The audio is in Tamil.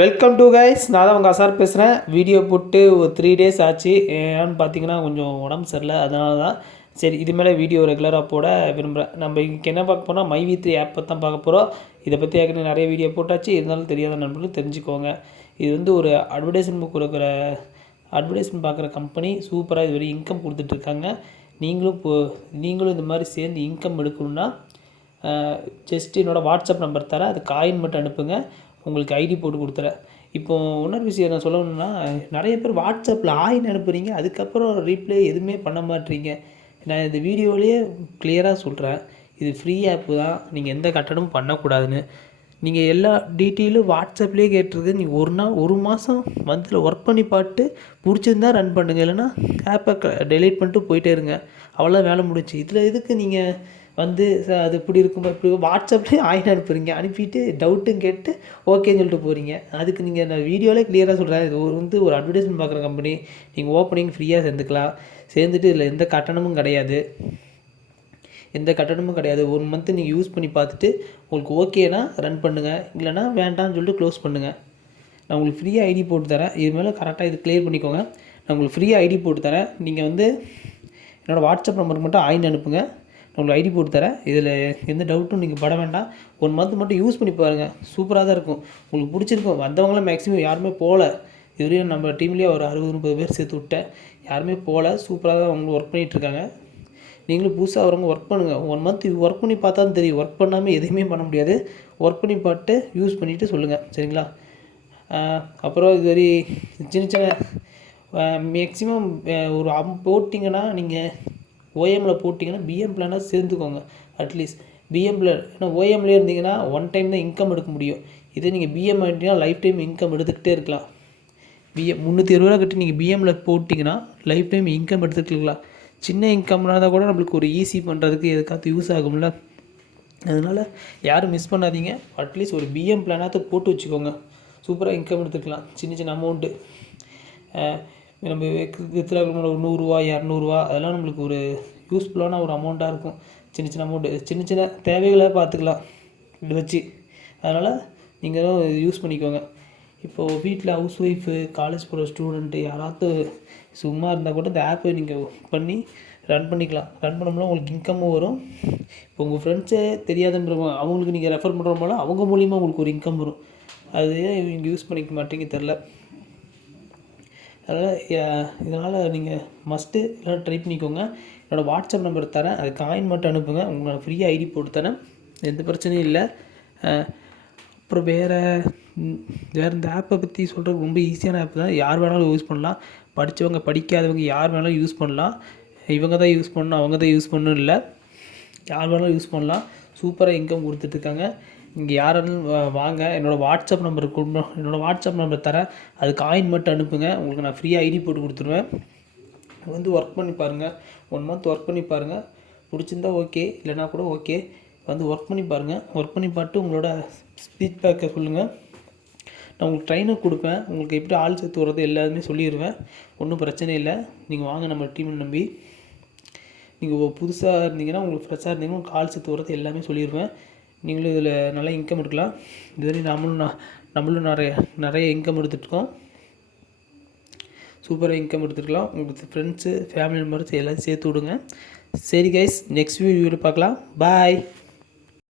வெல்கம் டு கைஸ் நான் தான் உங்கள் அசார் பேசுகிறேன் வீடியோ போட்டு ஒரு த்ரீ டேஸ் ஆச்சு. ஏன்னு பார்த்தீங்கன்னா கொஞ்சம் உடம்பு சரியில்லை. அதனால தான் சரி இது மேலே வீடியோ ரெகுலராக போட விரும்புகிறேன் நம்ம இங்கே என்ன பார்க்க போனால் மை வி த்ரீ ஆப்பை தான் பார்க்க போகிறோம் இதை பற்றி ஏற்கனவே நிறைய வீடியோ போட்டாச்சு. இருந்தாலும் தெரியாத நண்பர்கள் தெரிஞ்சுக்கோங்க. இது வந்து ஒரு அட்வர்டைஸ்மெண்ட் கொடுக்குற அட்வர்டைஸ்மெண்ட் பார்க்குற கம்பெனி சூப்பராக இது வரையும் இன்கம் கொடுத்துட்ருக்காங்க நீங்களும் இப்போ நீங்களும் இந்த மாதிரி சேர்ந்து இன்கம் எடுக்கணும்னா ஜஸ்ட் என்னோடய வாட்ஸ்அப் நம்பர் தரேன். அது காயின் மட்டும் அனுப்புங்க. உங்களுக்கு ஐடி போட்டு கொடுத்துறேன். இப்போது இன்னொரு விஷயம் நான் சொல்லணும்னா நிறைய பேர் வாட்ஸ்அப்பில் ஆயின் அனுப்புகிறீங்க அதுக்கப்புறம் ரீப்ளே எதுவுமே பண்ண மாட்டீங்க. நான் இந்த வீடியோலேயே கிளியராக சொல்கிறேன் இது ஃப்ரீ ஆப்பு தான். நீங்கள் எந்த கட்டணமும் பண்ணக்கூடாதுன்னு. நீங்கள் எல்லா டீட்டெயிலும் வாட்ஸ்அப்லேயே கேட்டிருக்கு நீங்கள் ஒரு நாள் ஒரு மாதம் மந்தில் ஒர்க் பண்ணி பார்த்து பிடிச்சிருந்தா ரன் பண்ணுங்கள் இல்லைன்னா ஆப்பை டெலீட் பண்ணிட்டு போயிட்டே இருங்க. அவ்வளோ வேலை முடிஞ்சு இதில் எதுக்கு நீங்கள் வந்து சார் அது இப்படி இருக்கும்? இப்படி வாட்ஸ்அப்லேயே ஆயின் அனுப்புறீங்க அனுப்பிட்டு டவுட்டும் கேட்டு ஓகேன்னு சொல்லிட்டு போகிறீங்க அதுக்கு நீங்கள் நான் வீடியோவில் கிளியராக சொல்கிறேன் இது ஒரு வந்து ஒரு அட்வர்டைஸ்மெண்ட் பார்க்குற கம்பெனி நீங்கள் ஓப்பனிங் ஃப்ரீயாக சேர்ந்துக்கலாம். சேர்ந்துட்டு இதில் எந்த கட்டணமும் கிடையாது. எந்த கட்டணமும் கிடையாது. ஒன் மந்த்து நீங்கள் யூஸ் பண்ணி பார்த்துட்டு உங்களுக்கு ஓகேனா ரன் பண்ணுங்கள் இல்லைனா வேண்டாம்னு சொல்லிட்டு க்ளோஸ் பண்ணுங்கள் நான் உங்களுக்கு ஃப்ரீயாக ஐடி போட்டு தரேன். இது மேலே கரெக்டாக இது க்ளியர் பண்ணிக்கோங்க. நான் உங்களுக்கு ஃப்ரீயாக ஐடி போட்டு தரேன். நீங்கள் வந்து என்னோடய வாட்ஸ்அப் நம்பருக்கு மட்டும் ஆயின் அனுப்புங்க. உங்களுக்கு ஐடி போட்டு தரேன். இதில் எந்த டவுட்டும் நீங்கள் பட வேண்டாம். ஒன் மந்த் மட்டும் யூஸ் பண்ணி பாருங்கள் சூப்பராக தான் இருக்கும். உங்களுக்கு பிடிச்சிருக்கும். வந்தவங்களாம் மேக்ஸிமம் யாருமே போகல. இதுவரையும் நம்ம டீம்லேயே ஒரு அறுபது முப்பது பேர் சேர்த்து விட்டேன். யாருமே போகல. சூப்பராக தான் அவங்க ஒர்க் பண்ணிகிட்ருக்காங்க நீங்களும் புதுசாக வரவங்க ஒர்க் பண்ணுங்கள் ஒன் மந்த் ஒர்க் பண்ணி பார்த்தா தான் தெரியும். ஒர்க் பண்ணாமல் எதுவுமே பண்ண முடியாது. ஒர்க் பண்ணி பார்த்து யூஸ் பண்ணிவிட்டு சொல்லுங்கள் சரிங்களா? அப்புறம் இது வரை சின்ன சின்ன மேக்ஸிமம் ஒரு அம் போட்டிங்கன்னா நீங்கள் ஓஎம்மில் போட்டிங்கன்னா பிஎம் பிளானாக சேர்ந்துக்கோங்க அட்லீஸ்ட் பிஎம் பிளான் ஏன்னா ஓஎம்லேயே இருந்தீங்கன்னா ஒன் டைம் தான் இன்கம் எடுக்க முடியும். இதே நீங்கள் பிஎம் ஆகிட்டீங்கன்னா லைஃப் டைம் இன்கம் எடுத்துக்கிட்டே இருக்கலாம். பிஎம் முந்நூற்றி இருபது ரூபா கட்டி நீங்கள் பிஎம்மில் போட்டிங்கன்னா லைஃப் டைம் இன்கம் எடுத்துக்கலாம். சின்ன இன்கம்னா தான் கூட நம்மளுக்கு ஒரு ஈஸி பண்ணுறதுக்கு எதுக்காவது யூஸ் ஆகும்ல. அதனால் யாரும் மிஸ் பண்ணாதீங்க. அட்லீஸ்ட் ஒரு பிஎம் பிளானாவது போட்டு வச்சுக்கோங்க. சூப்பராக இன்கம் எடுத்துக்கலாம். சின்ன சின்ன அமௌண்ட்டு நம்ம வித்தில் ஒரு நூறுரூவா இரநூறுவா அதெல்லாம் நம்மளுக்கு ஒரு யூஸ்ஃபுல்லான ஒரு அமௌண்ட்டாக இருக்கும். சின்ன சின்ன அமௌண்ட்டு சின்ன சின்ன தேவைகளை பார்த்துக்கலாம். இது வச்சு அதனால் தான் யூஸ் பண்ணிக்கோங்க. இப்போது வீட்டில் ஹவுஸ் ஒய்ஃபு காலேஜ் போகிற ஸ்டூடெண்ட்டு யாராவது சும்மா இருந்தால் கூட இந்த ஆப்பை நீங்கள் பண்ணி ரன் பண்ணிக்கலாம். ரன் பண்ணோம்னா உங்களுக்கு இன்கமும் வரும். இப்போ உங்கள் ஃப்ரெண்ட்ஸே தெரியாதுன்றவங்க அவங்களுக்கு நீங்கள் ரெஃபர் பண்ணுற போல அவங்க மூலிமா உங்களுக்கு ஒரு இன்கம் வரும். அது நீங்கள் யூஸ் பண்ணிக்க மாட்டேங்கி தெரில அதனால் இதனால் நீங்கள் மஸ்ட்டு எல்லாம் ட்ரை பண்ணிக்கோங்க. என்னோடய வாட்ஸ்அப் நம்பர் தரேன். அது காயின் மட்டும் அனுப்புங்க. உங்களை ஃப்ரீயாக ஐடி போட்டு தரேன். எந்த பிரச்சனையும் இல்லை. அப்புறம் வேறு வேறு இந்த ஆப்பை பற்றி சொல்கிறது ரொம்ப ஈஸியான ஆப் தான். யார் வேணாலும் யூஸ் பண்ணலாம். படித்தவங்க படிக்காதவங்க யார் வேணாலும் யூஸ் பண்ணலாம். இவங்க தான் யூஸ் பண்ணணும் அவங்க தான் யூஸ் பண்ணணும் இல்லை. யார் வேணாலும் யூஸ் பண்ணலாம். சூப்பராக இன்கம் கொடுத்துட்ருக்காங்க இங்கே யாராலும் வாங்க என்னோடய வாட்ஸ்அப் நம்பர் கொடுணும் என்னோடய வாட்ஸ்அப் நம்பர் தரேன் அது காயின் மட்டும் அனுப்புங்க. உங்களுக்கு நான் ஃப்ரீயாக ஐடி போட்டு கொடுத்துருவேன். வந்து ஒர்க் பண்ணி பாருங்கள் ஒன் மந்த் ஒர்க் பண்ணி பாருங்கள் பிடிச்சிருந்தா ஓகே இல்லைனா கூட ஓகே வந்து ஒர்க் பண்ணி பாருங்கள் ஒர்க் பண்ணி பார்த்து உங்களோட ஸ்பீச் பேக்கை சொல்லுங்கள் நான் உங்களுக்கு ட்ரைனர் கொடுப்பேன். உங்களுக்கு எப்படி ஆள் சேர்த்து வர்றது எல்லாருமே சொல்லிடுவேன் ஒன்றும் பிரச்சனை இல்லை. நீங்கள் வாங்க நம்ம டீமை நம்பி. நீங்கள் புதுசாக இருந்தீங்கன்னா உங்களுக்கு ஃப்ரெஷ்ஷாக இருந்தீங்கன்னா உங்களுக்கு ஆள் சேர்த்து வர்றது எல்லாமே சொல்லிடுவேன் நீங்களும் இதில் நல்லா இன்கம் எடுக்கலாம். இதுவரை நம்மளும் நம்மளும் நிறைய நிறைய இன்கம் எடுத்துகிட்ருக்கோம் சூப்பராக இன்கம் எடுத்துருக்கலாம். உங்களுக்கு ஃப்ரெண்ட்ஸு ஃபேமிலி மெம்பர்ஸ் எல்லாத்தையும் சேர்த்து விடுங்க. சரி கைஸ் நெக்ஸ்ட் வீடியோவில் பார்க்கலாம். பாய்